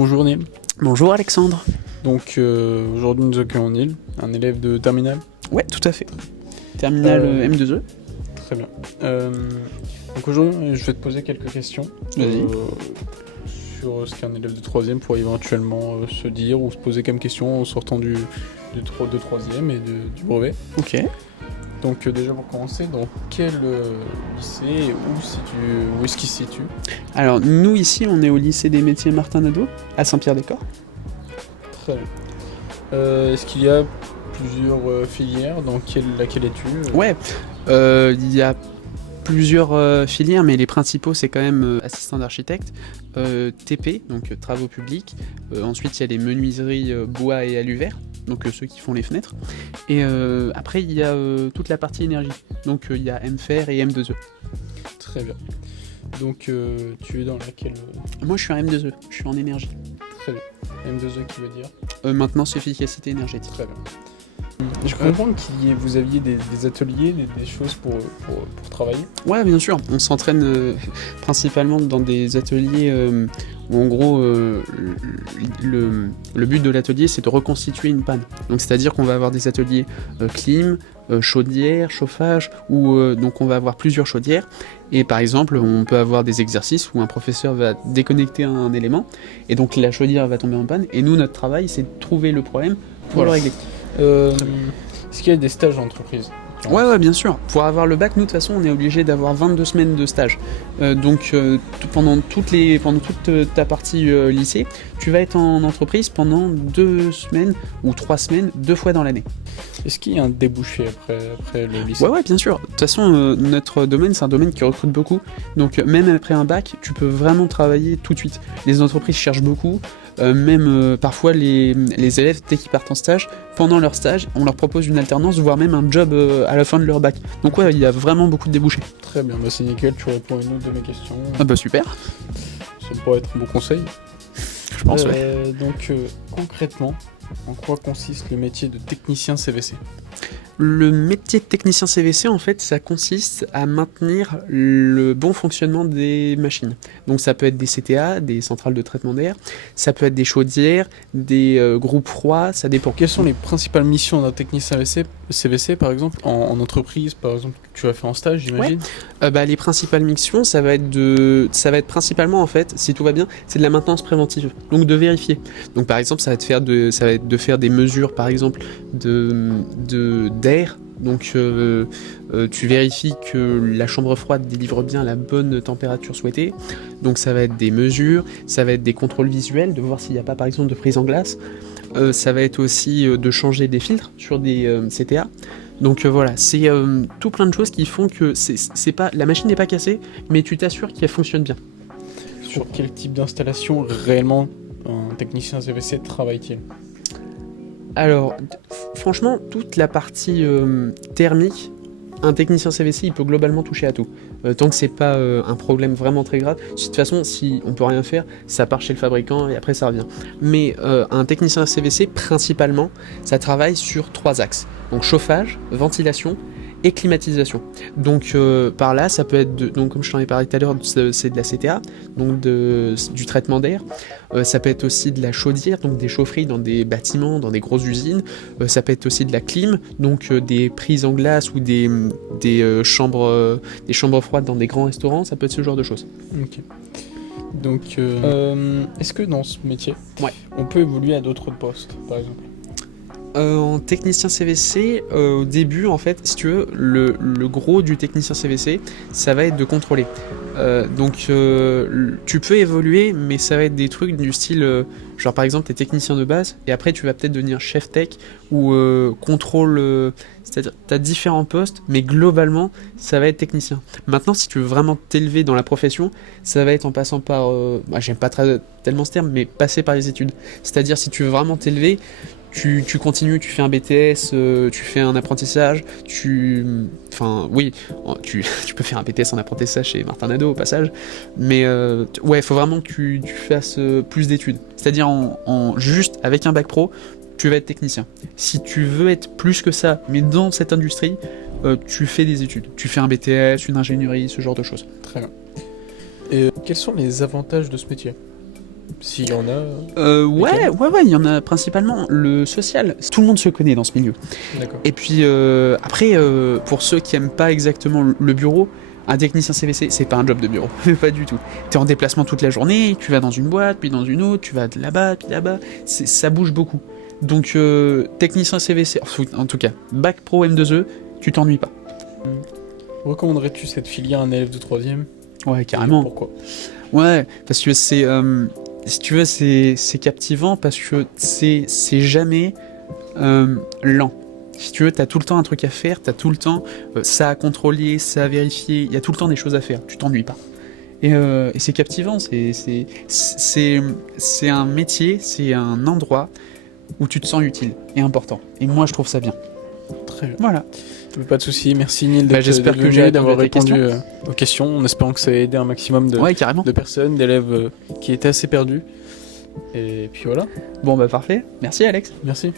Bonjour Neil. Bonjour Alexandre. Donc aujourd'hui nous accueillons Neil, un élève de terminale. Ouais, tout à fait. Terminal M2E. Très bien. Donc aujourd'hui je vais te poser quelques questions Vas-y. sur ce qu'un élève de 3ème pourrait éventuellement se dire ou se poser comme question en sortant de 3ème et du brevet. Ok. Donc déjà pour commencer, dans quel lycée et où est-ce qu'il se situe? Alors nous ici on est au lycée des métiers Martin Nadeau à Saint-Pierre-des-Corps. Très bien. Est-ce qu'il y a plusieurs filières? Dans laquelle es-tu? Ouais. Il y a plusieurs filières, mais les principaux c'est quand même assistant d'architecte, TP, donc travaux publics. Ensuite il y a les menuiseries bois et alu-vert, donc ceux qui font les fenêtres. Et après il y a toute la partie énergie, donc il y a MFR et M2E. Très bien. Donc tu es dans laquelle? Moi je suis en M2E, je suis en énergie. Très bien. M2E qui veut dire? Maintenance efficacité énergétique. Très bien. Je comprends vous aviez des ateliers, des choses pour travailler. Ouais, bien sûr. On s'entraîne principalement dans des ateliers où en gros le but de l'atelier c'est de reconstituer une panne. Donc c'est-à-dire qu'on va avoir des ateliers clim, chaudière, chauffage, où donc on va avoir plusieurs chaudières. Et par exemple, on peut avoir des exercices où un professeur va déconnecter un élément et donc la chaudière va tomber en panne. Et nous, notre travail, c'est de trouver le problème pour le régler. Est-ce qu'il y a des stages en entreprise? Ouais, bien sûr. Pour avoir le bac, nous, de toute façon, on est obligé d'avoir 22 semaines de stage. Donc, pendant toute ta partie lycée, tu vas être en entreprise pendant 2 semaines ou 3 semaines, 2 fois dans l'année. Est-ce qu'il y a un débouché après le lycée? Ouais, bien sûr. De toute façon, notre domaine, c'est un domaine qui recrute beaucoup. Donc, même après un bac, tu peux vraiment travailler tout de suite. Les entreprises cherchent beaucoup. Parfois, les élèves, dès qu'ils partent en stage, pendant leur stage, on leur propose une alternance, voire même un job à la fin de leur bac. Donc ouais, il y a vraiment beaucoup de débouchés. Très bien, c'est nickel, tu réponds à une autre de mes questions. Ah bah super. Ça pourrait être un bon conseil. Je pense, ouais. Donc concrètement, en quoi consiste le métier de technicien CVC? Le métier de technicien CVC, en fait, ça consiste à maintenir le bon fonctionnement des machines. Donc ça peut être des CTA, des centrales de traitement d'air, ça peut être des chaudières, des groupes froids, ça dépend. Quelles sont les principales missions d'un technicien CVC, par exemple, en entreprise, par exemple, que tu as fait en stage, j'imagine? Ouais. Les principales missions, ça va être principalement, en fait, si tout va bien, c'est de la maintenance préventive, donc de vérifier. Donc par exemple, ça va être de faire des mesures, par exemple, d'air. Donc tu vérifies que la chambre froide délivre bien la bonne température souhaitée. Donc ça va être des mesures, ça va être des contrôles visuels, de voir s'il n'y a pas par exemple de prise en glace. Ça va être aussi de changer des filtres sur des CTA. Donc voilà, c'est tout plein de choses qui font que la machine n'est pas cassée, mais tu t'assures qu'elle fonctionne bien. Sur quel type d'installation réellement un technicien CVC travaille-t-il? Alors, franchement, toute la partie thermique, un technicien CVC, il peut globalement toucher à tout. Tant que c'est pas un problème vraiment très grave. De toute façon, si on peut rien faire, ça part chez le fabricant et après ça revient. Mais un technicien CVC, principalement, ça travaille sur 3 axes. Donc chauffage, ventilation et climatisation. Donc par là, ça peut être, donc comme je t'en ai parlé tout à l'heure, c'est de la CTA, donc du traitement d'air. Ça peut être aussi de la chaudière, donc des chaufferies dans des bâtiments, dans des grosses usines. Ça peut être aussi de la clim, donc des prises en glace ou des chambres froides dans des grands restaurants. Ça peut être ce genre de choses. Ok. Donc, est-ce que dans ce métier, ouais, on peut évoluer à d'autres postes, par exemple? En technicien CVC, au début, en fait, si tu veux, le gros du technicien CVC, ça va être de contrôler. Donc, tu peux évoluer, mais ça va être des trucs du style, genre par exemple, t'es technicien de base, et après tu vas peut-être devenir chef tech ou contrôle. C'est-à-dire, t'as différents postes, mais globalement, ça va être technicien. Maintenant, si tu veux vraiment t'élever dans la profession, ça va être en passant par, j'aime pas tellement ce terme, mais passer par les études. C'est-à-dire, si tu veux vraiment t'élever, tu continues, tu fais un BTS, tu fais un apprentissage, tu peux faire un BTS en apprentissage chez Martin Nadeau au passage, mais il faut vraiment que tu fasses plus d'études. C'est-à-dire juste avec un bac pro, tu vas être technicien. Si tu veux être plus que ça, mais dans cette industrie, tu fais des études. Tu fais un BTS, une ingénierie, ce genre de choses. Très bien. Et quels sont les avantages de ce métier? S'il y en a. Ouais, il y en a principalement. Le social, tout le monde se connaît dans ce milieu. D'accord. Et puis après, pour ceux qui aiment pas exactement le bureau, un technicien CVC, c'est pas un job de bureau, pas du tout. T'es en déplacement toute la journée, tu vas dans une boîte, puis dans une autre, tu vas de là-bas, puis là-bas, ça bouge beaucoup. Donc technicien CVC, en tout cas, bac pro M2E, tu t'ennuies pas. Recommanderais-tu cette filière à un élève de 3ème? Ouais, carrément. Pourquoi? Ouais, parce que c'est, si tu veux, c'est captivant parce que c'est jamais lent. Si tu veux, t'as tout le temps un truc à faire, t'as tout le temps ça à contrôler, ça à vérifier, il y a tout le temps des choses à faire, tu t'ennuies pas. Et c'est captivant, c'est un métier, c'est un endroit où tu te sens utile et important. Et moi, je trouve ça bien. Très bien. Voilà. Pas de soucis, merci Neil j'espère que venu, j'ai d'avoir répondu à tes répondu aux questions, en espérant que ça a aidé un maximum Ouais, carrément. de personnes, d'élèves qui étaient assez perdus. Et puis voilà. Bon, bah parfait. Merci, Alex. Merci.